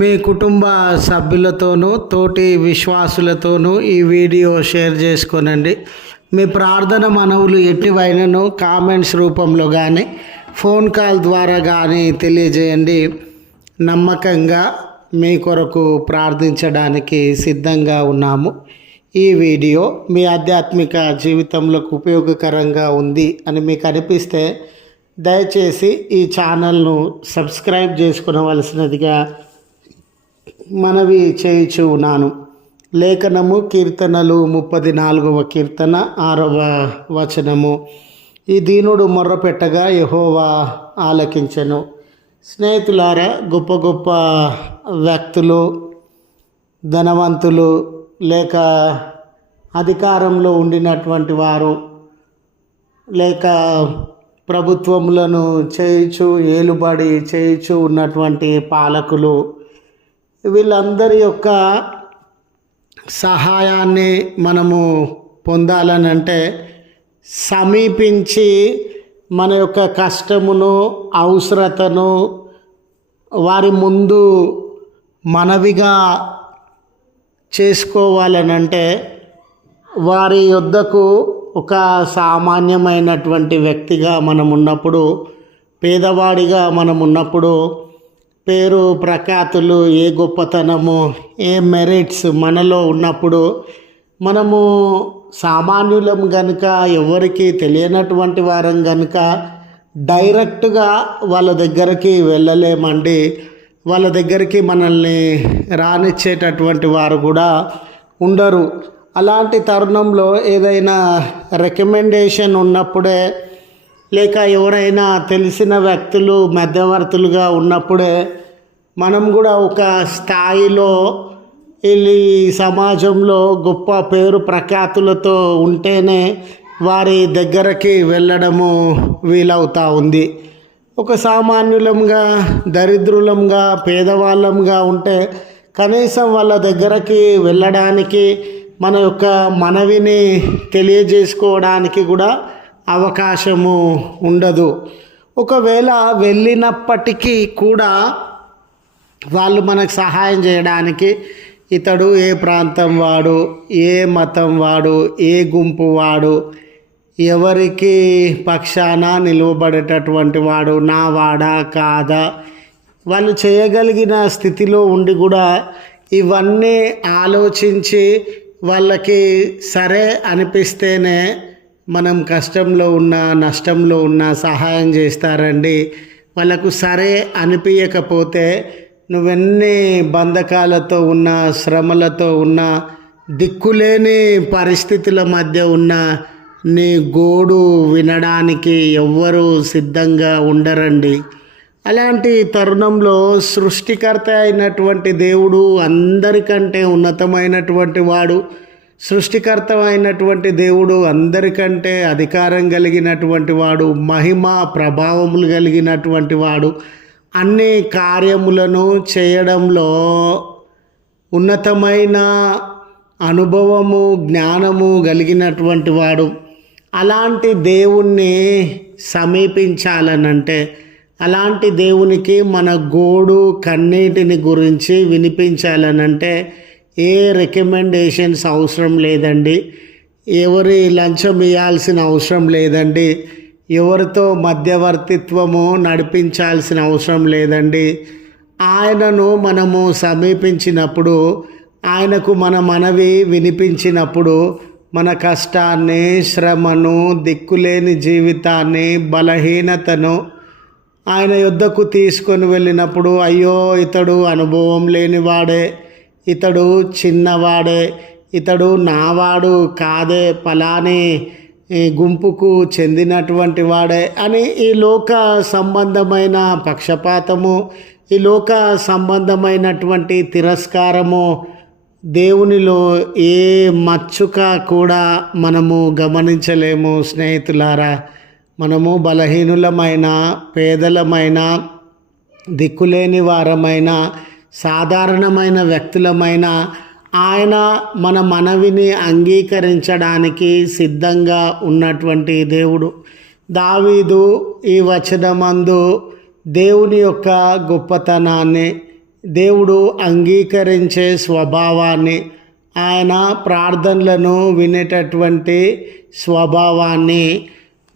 మీ కుటుంబ సభ్యులతోనూ తోటి విశ్వాసులతోనూ ఈ వీడియో షేర్ చేసుకోనండి. మీ ప్రార్థన మనవులు ఎట్టివైనను కామెంట్స్ రూపంలో కానీ ఫోన్ కాల్ ద్వారా కానీ తెలియజేయండి. నమ్మకంగా మీ కొరకు ప్రార్థించడానికి సిద్ధంగా ఉన్నాము. ఈ వీడియో మీ ఆధ్యాత్మిక జీవితంలోకి ఉపయోగకరంగా ఉంది అని మీకు అనిపిస్తే దయచేసి ఈ ఛానల్ను సబ్స్క్రైబ్ చేసుకునవలసినదిగా మనవి చేయుచు ఉన్నాను లేఖనము కీర్తనలు ముప్పది నాలుగవ కీర్తన ఆరవ వచనము. ఈ దీనుడు మొర్రపెట్టగా యహోవా ఆలకించెను. స్నేహితులారా గొప్ప గొప్ప వ్యక్తులు ధనవంతులు లేక అధికారంలో ఉండినటువంటి వారు లేక ప్రభుత్వములను చేయుచు ఏలుబడి చేయుచు ఉన్నటువంటి పాలకులు వీళ్ళందరి యొక్క సహాయాన్ని మనము పొందాలని అంటే సమీపించి మన యొక్క కష్టమును అవసరతను వారి ముందు మనవిగా చేసుకోవాలనంటే వారి యొద్దకు ఒక సామాన్యమైనటువంటి వ్యక్తిగా మనం ఉన్నప్పుడు పేదవాడిగా మనం ఉన్నప్పుడు పేరు ప్రఖ్యాతులు ఏ గొప్పతనము ఏ మెరిట్స్ మనలో ఉన్నప్పుడు మనము సామాన్యులం కనుక ఎవరికి తెలియనటువంటి వారం కనుక డైరెక్ట్గా వాళ్ళ దగ్గరికి వెళ్ళలేమండి. వాళ్ళ దగ్గరికి మనల్ని రానిచ్చేటటువంటి వారు కూడా ఉండరు. అలాంటి తరుణంలో ఏదైనా రికమెండేషన్ ఉన్నప్పుడే లేక ఎవరైనా తెలిసిన వ్యక్తులు మధ్యవర్తులుగా ఉన్నప్పుడే మనం కూడా ఒక స్థాయిలో వెళ్ళి సమాజంలో గొప్ప పేరు ప్రఖ్యాతులతో ఉంటేనే వారి దగ్గరకి వెళ్ళడము వీలవుతూ ఉంది. ఒక సామాన్యులంగా దరిద్రులంగా పేదవాళ్ళంగా ఉంటే కనీసం వాళ్ళ దగ్గరకి వెళ్ళడానికి మన యొక్క మనవిని తెలియజేసుకోవడానికి కూడా అవకాశము ఉండదు. ఒకవేళ వెళ్ళినప్పటికీ కూడా వాళ్ళు మనకు సహాయం చేయడానికి ఇతడు ఏ ప్రాంతం వాడు ఏ మతం వాడు ఏ గుంపు వాడు ఎవరికి పక్షాన నిలువబడేటటువంటి వాడు నా వాడా కాదా వాళ్ళు చేయగలిగిన స్థితిలో ఉండి కూడా ఇవన్నీ ఆలోచించి వాళ్ళకి సరే అనిపిస్తేనే మనం కష్టంలో ఉన్న నష్టంలో ఉన్న సహాయం చేస్తారండి. వాళ్ళకు సరే అనిపించకపోతే నువ్వెన్ని బంధకాలతో ఉన్న శ్రమలతో ఉన్న దిక్కులేని పరిస్థితుల మధ్య ఉన్న నీ గోడు వినడానికి ఎవ్వరూ సిద్ధంగా ఉండరండి. అలాంటి తరుణంలో సృష్టికర్త అయినటువంటి దేవుడు అందరికంటే ఉన్నతమైనటువంటి వాడు. సృష్టికర్త అయినటువంటి దేవుడు అందరికంటే అధికారం కలిగినటువంటి వాడు మహిమ ప్రభావములు కలిగినటువంటి వాడు అన్ని కార్యములను చేయడంలో ఉన్నతమైన అనుభవము జ్ఞానము కలిగినటువంటి వాడు. అలాంటి దేవుణ్ణి సమీపించాలనంటే అలాంటి దేవునికి మన గోడు కన్నీటిని గురించి వినిపించాలనంటే ఏ రికమెండేషన్స్ అవసరం లేదండి. ఎవరి లంచం ఇవ్వాల్సిన అవసరం లేదండి. ఎవరితో మధ్యవర్తిత్వము నడిపించాల్సిన అవసరం లేదండి. ఆయనను మనము సమీపించినప్పుడు ఆయనకు మన మనవి వినిపించినప్పుడు మన కష్టాన్ని శ్రమను దిక్కులేని జీవితాన్ని బలహీనతను ఆయన యుద్ధకు తీసుకొని వెళ్ళినప్పుడు అయ్యో ఇతడు అనుభవం లేనివాడే ఇతడు చిన్నవాడే ఇతడు నావాడు కాదే పలాని ఈ గుంపుకు చెందినటువంటి వాడే అని ఈ లోక సంబంధమైన పక్షపాతము ఈ లోక సంబంధమైనటువంటి తిరస్కారము దేవునిలో ఏ మచ్చుక కూడా మనము గమనించలేము స్నేహితులారా. మనము బలహీనులమైన పేదలమైన దిక్కులేని వారమైన సాధారణమైన వ్యక్తులమైన ఆయన మన మనవిని అంగీకరించడానికి సిద్ధంగా ఉన్నటువంటి దేవుడు. దావీదు ఈ వచనమందు దేవుని యొక్క గొప్పతనాన్ని దేవుడు అంగీకరించే స్వభావాన్ని ఆయన ప్రార్థనలను వినేటటువంటి స్వభావాన్ని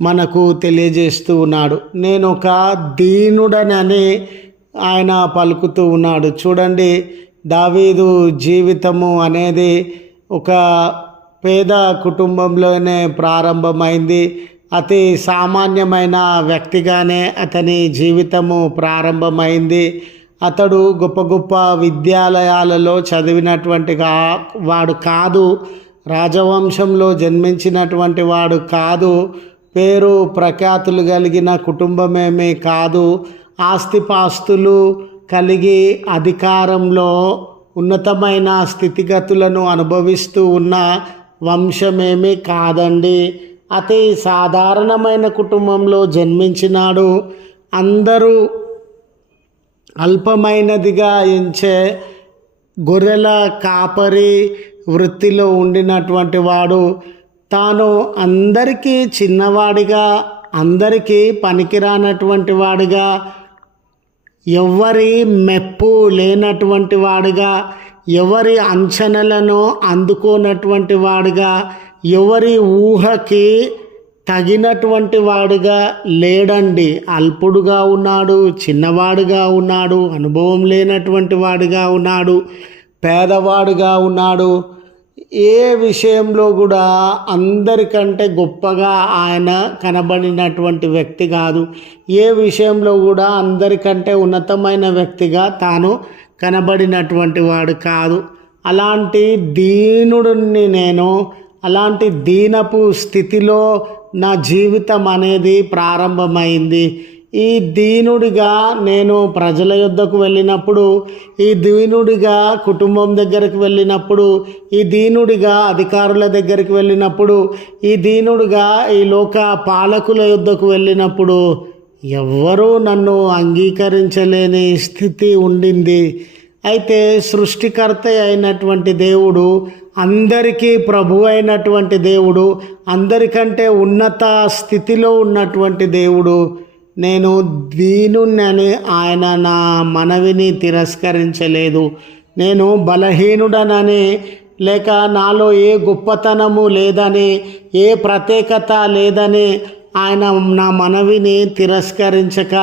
మనకు తెలియజేస్తూ ఉన్నాడు. నేను ఒక దీనుడనని ఆయన పలుకుతూ ఉన్నాడు. చూడండి దావీదు జీవితము అనేది ఒక పేద కుటుంబంలోనే ప్రారంభమైంది. అతి సామాన్యమైన వ్యక్తిగానే అతని జీవితము ప్రారంభమైంది. అతడు గొప్ప గొప్ప విద్యాలయాలలో చదివినటువంటి వాడు కాదు. రాజవంశంలో జన్మించినటువంటి వాడు కాదు. పేరు ప్రఖ్యాతులు కలిగిన కుటుంబమేమీ కాదు. ఆస్తిపాస్తులు కలిగి అధికారంలో ఉన్నతమైన స్థితిగతులను అనుభవిస్తూ ఉన్న వంశమేమీ కాదండి. అతి సాధారణమైన కుటుంబంలో జన్మించినాడు. అందరూ అల్పమైనదిగా ఎంచే గొర్రెల కాపరి వృత్తిలో ఉండినటువంటి వాడు. తాను అందరికీ చిన్నవాడిగా అందరికీ పనికిరానటువంటి వాడిగా ఎవరి మెప్పు లేనటువంటి వాడుగా ఎవరి అంచనలను అందుకోనటువంటి వాడుగా ఎవరి ఊహకి తగినటువంటి వాడుగా లేడండి. అల్పుడుగా ఉన్నాడు చిన్నవాడుగా ఉన్నాడు అనుభవం లేనటువంటి వాడుగా ఉన్నాడు పేదవాడుగా ఉన్నాడు ఏ విషయంలో కూడా అందరికంటే గొప్పగా ఆయన కనబడినటువంటి వ్యక్తి కాదు. ఏ విషయంలో కూడా అందరికంటే ఉన్నతమైన వ్యక్తిగా తాను కనబడినటువంటి వాడు కాదు. అలాంటి దీనుడిని నేను అలాంటి దీనపు స్థితిలో నా జీవితం అనేది ప్రారంభమైంది. ఈ దీనుడిగా నేను ప్రజల యొద్దకు వెళ్ళినప్పుడు ఈ దీనుడిగా కుటుంబం దగ్గరకు వెళ్ళినప్పుడు ఈ దీనుడిగా అధికారుల దగ్గరికి వెళ్ళినప్పుడు ఈ దీనుడిగా ఈ లోక పాలకుల యొద్దకు వెళ్ళినప్పుడు ఎవ్వరూ నన్ను అంగీకరించలేని స్థితి ఉండింది. అయితే సృష్టికర్త అయినటువంటి దేవుడు అందరికీ ప్రభు అయినటువంటి దేవుడు అందరికంటే ఉన్నత స్థితిలో ఉన్నటువంటి దేవుడు నేను దీనున్నని ఆయన నా మనవిని తిరస్కరించలేదు. నేను బలహీనుడనని లేక నాలో ఏ గొప్పతనము లేదని ఏ ప్రత్యేకత లేదని ఆయన నా మనవిని తిరస్కరించక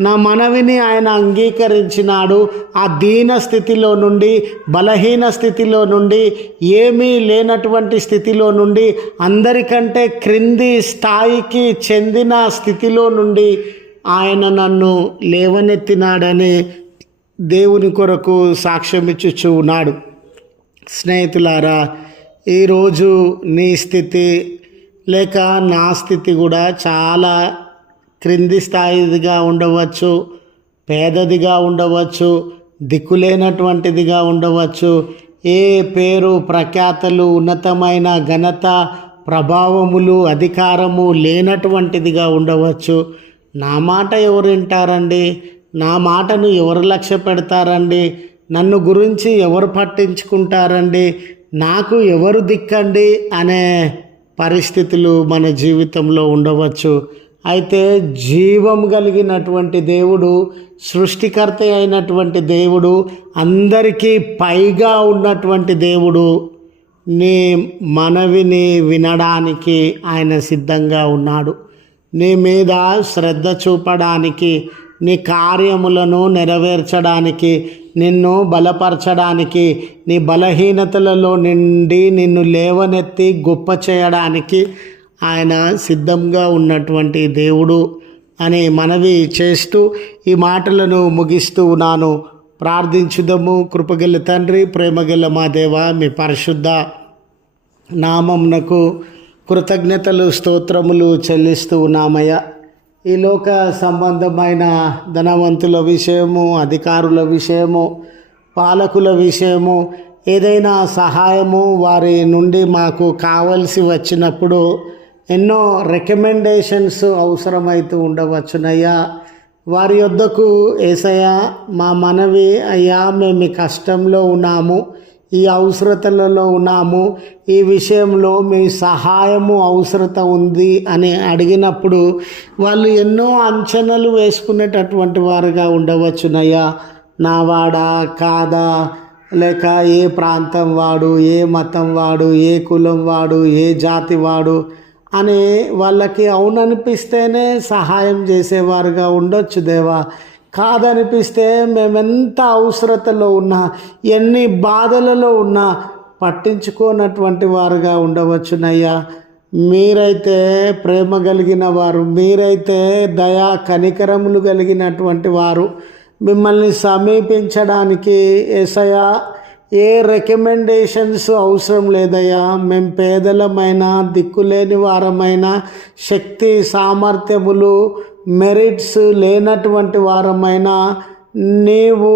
నా మనవిని ఆయన అంగీకరించినాడు. ఆ దీన స్థితిలో నుండి బలహీన స్థితిలో నుండి ఏమీ లేనటువంటి స్థితిలో నుండి అందరికంటే క్రింది స్థాయికి చెందిన స్థితిలో నుండి ఆయన నన్ను లేవనెత్తినాడని దేవుని కొరకు సాక్ష్యం ఇచ్చుచు ఉన్నాడు. స్నేహితులారా ఈరోజు నీ స్థితి లేక నా స్థితి కూడా చాలా క్రింది స్థాయిదిగా ఉండవచ్చు పేదదిగా ఉండవచ్చు దిక్కులేనటువంటిదిగా ఉండవచ్చు. ఏ పేరు ప్రఖ్యాతలు ఉన్నతమైన ఘనత ప్రభావములు అధికారము లేనటువంటిదిగా ఉండవచ్చు. నా మాట ఎవరు వింటారండి? నా మాటను ఎవరు లక్ష్య పెడతారండి? నన్ను గురించి ఎవరు పట్టించుకుంటారండి? నాకు ఎవరు దిక్కండి? అనే పరిస్థితులు మన జీవితంలో ఉండవచ్చు. అయితే జీవం కలిగినటువంటి దేవుడు సృష్టికర్త అయినటువంటి దేవుడు అందరికీ పైగా ఉన్నటువంటి దేవుడు నీ మనవిని వినడానికి ఆయన సిద్ధంగా ఉన్నాడు. నీ మీద శ్రద్ధ చూపడానికి నీ కార్యములను నెరవేర్చడానికి నిన్ను బలపరచడానికి నీ బలహీనతలలో నిండి నిన్ను లేవనెత్తి గొప్ప చేయడానికి ఆయన సిద్ధంగా ఉన్నటువంటి దేవుడు అని మనవి చేస్తూ ఈ మాటలను ముగిస్తూ ఉన్నాను. ప్రార్థించుదము. కృపగల తండ్రి ప్రేమగల మా దేవ మీ పరిశుద్ధ నామంనకు కృతజ్ఞతలు స్తోత్రములు చెల్లిస్తూ ఉన్నామయ్య. ఈ లోక సంబంధమైన ధనవంతుల విషయము అధికారుల విషయము పాలకుల విషయము ఏదైనా సహాయము వారి నుండి మాకు కావలసి వచ్చినప్పుడు ఎన్నో రికమెండేషన్స్ అవసరమైతూ ఉండవచ్చునయ్యా. వారి యొద్దకు ఏసయ్యా మా మనవి అయ్యా మేము కష్టంలో ఉన్నాము. ఈ అవసరతలలో ఉన్నాము. ఈ విషయంలో మీ సహాయము అవసరత ఉంది అని అడిగినప్పుడు వాళ్ళు ఎన్నో అంచనలు వేసుకునేటటువంటి వారుగా ఉండవచ్చునయ్యా. నా వాడా కాదా? లేక ఏ ప్రాంతం వాడు ఏ మతం వాడు ఏ కులం వాడు ఏ జాతి వాడు అని వాళ్ళకి అవుననిపిస్తేనే సహాయం చేసేవారుగా ఉండొచ్చు దేవా. కాదనిపిస్తే మేమెంత అవసరతలో ఉన్నా ఎన్ని బాధలలో ఉన్నా పట్టించుకోనటువంటి వారుగా ఉండవచ్చునయ్యా. మీరైతే ప్రేమ కలిగిన వారు మీరైతే దయా కనికరములు కలిగినటువంటి వారు. మిమ్మల్ని సమీపించడానికి ఏసయా ఏ రికమెండేషన్స్ అవసరం లేదయ్యా. మేము పేదలమైన దిక్కులేని వారమైన శక్తి సామర్థ్యములు మెరిట్స్ లేనటువంటి వారమైన నీవు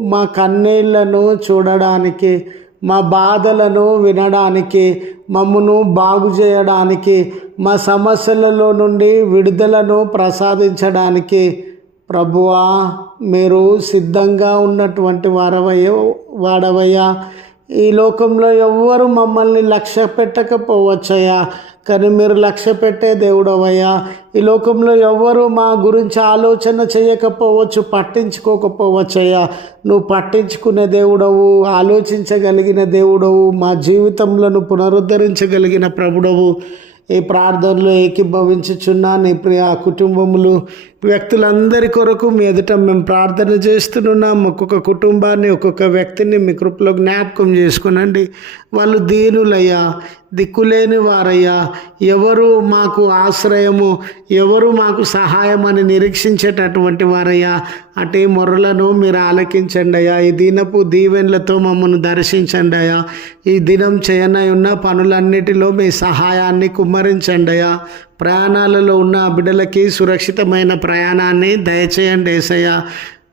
మా కన్నీళ్ళను చూడడానికి మా బాధలను వినడానికి మమ్మను బాగు చేయడానికి మా సమస్యలలో నుండి విడుదలను ప్రసాదించడానికి ప్రభువా మీరు సిద్ధంగా ఉన్నటువంటి వారవయ్య వాడవయ్యా. ఈ లోకంలో ఎవ్వరు మమ్మల్ని లక్ష్య పెట్టకపోవచ్చయ్యా కానీ మీరు లక్ష్య పెట్టే దేవుడవయ్యా. ఈ లోకంలో ఎవ్వరు మా గురించి ఆలోచన చేయకపోవచ్చు పట్టించుకోకపోవచ్చయ్యా. నువ్వు పట్టించుకునే దేవుడవు ఆలోచించగలిగిన దేవుడవు మా జీవితంలో పునరుద్ధరించగలిగిన ప్రభుడవు. ఈ ప్రార్థనలో ఏకీభవించుచున్న నీ ప్రియ కుటుంబములు వ్యక్తులందరి కొరకు మీ ఎదుట మేము ప్రార్థన చేస్తున్నాం. ఒక్కొక్క కుటుంబాన్ని ఒక్కొక్క వ్యక్తిని మీ కృపలో జ్ఞాపకం చేసుకునండి. వాళ్ళు దీనులయ్యా దిక్కులేని వారయ్యా. ఎవరు మాకు ఆశ్రయము ఎవరు మాకు సహాయం అని నిరీక్షించేటటువంటి వారయ్యా. అటు మొర్రలను మీరు ఆలకించండి అయ్యా. ఈ దినపు దీవెన్లతో మమ్మల్ని దర్శించండి అయ్యా. ఈ దినం చేయనై ఉన్న పనులన్నిటిలో మీ సహాయాన్ని కుమ్మరించండి అయ్యా. ప్రయాణాలలో ఉన్న బిడ్డలకి సురక్షితమైన ప్రయాణాన్ని దయచేయండి ఏసయ్య.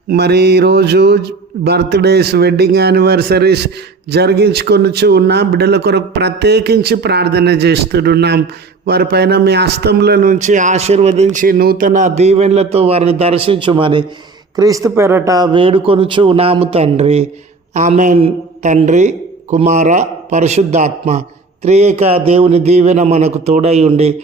మరి ఈరోజు బర్త్డేస్ వెడ్డింగ్ యానివర్సరీస్ జరిగించుకొనుచు ఉన్న బిడ్డల కొరకు ప్రత్యేకించి ప్రార్థన చేస్తున్నాం. వారిపైన మీ హస్తంలో నుంచి ఆశీర్వదించి నూతన దీవెనలతో వారిని దర్శించుమని క్రీస్తు పేరట వేడుకొనుచు ఉన్నాము తండ్రి. ఆమెన్. తండ్రి కుమార పరిశుద్ధాత్మ త్రియేక దేవుని దీవెన మనకు తోడై ఉండి